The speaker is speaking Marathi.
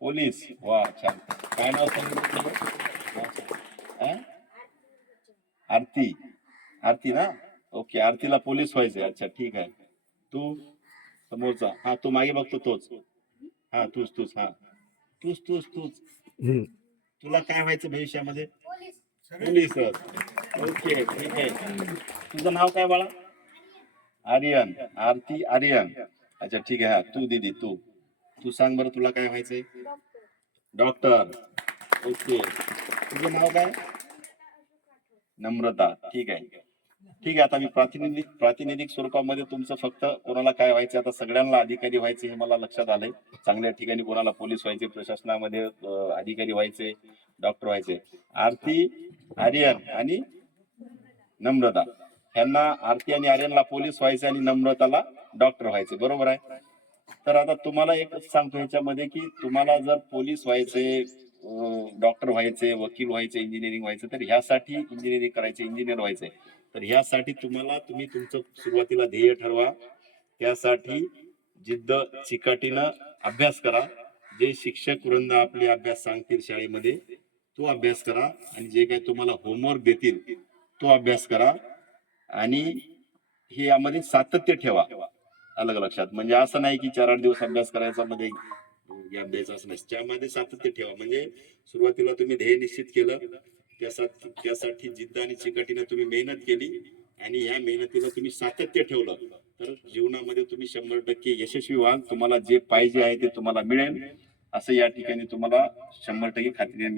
पोलीस, वा छान. काय नाव सांगितलं तुझं? हा? आरती. आरती ना? ओके, आरतीला पोलीस व्हायचंय. अच्छा ठीक आहे. तू समोरचा, हा तू मागे बघतो तोच. हा तूच हा तूच. तुला काय व्हायचं भविष्यामध्ये? पोलीसच. ओके ठीक आहे. तुझं नाव काय बाळा? आर्यन. आरती आर्यन. अच्छा ठीक आहे. हा तू दीदी तू तू सांग बरं, तुला काय व्हायचंय? डॉक्टर. ओके. तुझं नाव काय? नम्रता. ठीक आहे. ठीक आहे. आता मी प्रातिनिधिक स्वरूपामध्ये तुमचं फक्त कोणाला काय व्हायचं, आता सगळ्यांना अधिकारी व्हायचे हे मला लक्षात आलंय. चांगल्या ठिकाणी कोणाला पोलीस व्हायचे, प्रशासनामध्ये अधिकारी व्हायचे, डॉक्टर व्हायचे. आरती, आर्यन आणि नम्रता, ह्यांना आरती आणि आर्यनला पोलीस व्हायचे आणि नम्रताला डॉक्टर व्हायचे. बरोबर आहे. तर आता तुम्हाला एक सांगतो ह्याच्यामध्ये की तुम्हाला जर पोलीस व्हायचे, डॉक्टर व्हायचे, वकील व्हायचे, इंजिनिअरिंग व्हायचं, तर ह्यासाठी इंजिनिअरिंग करायचे, इंजिनियर व्हायचे, तर ह्यासाठी तुम्ही तुमचं सुरुवातीला ध्येय ठरवा. त्यासाठी जिद्द चिकाटीनं अभ्यास करा. जे शिक्षक वृंद आपले अभ्यास सांगतील शाळेमध्ये तो अभ्यास करा, आणि जे काही तुम्हाला होमवर्क देतील तो अभ्यास करा, आणि हे यामध्ये सातत्य ठेवा. अलग लक्षात, म्हणजे असं नाही की 4-8 दिवस अभ्यास करायचा मध्ये गॅप द्यायचा, असं नाही. त्यामध्ये सातत्य ठेवा. म्हणजे सुरुवातीला तुम्ही ध्येय निश्चित केलं, त्यासाठी जिद्द आणि चिकाटीने तुम्ही मेहनत केली, आणि ह्या मेहनतीला तुम्ही सातत्य ठेवलं, तर जीवनामध्ये तुम्ही 100% यशस्वी व्हाल. तुम्हाला जे पाहिजे आहे ते तुम्हाला मिळेल, असं या ठिकाणी तुम्हाला 100% खात्री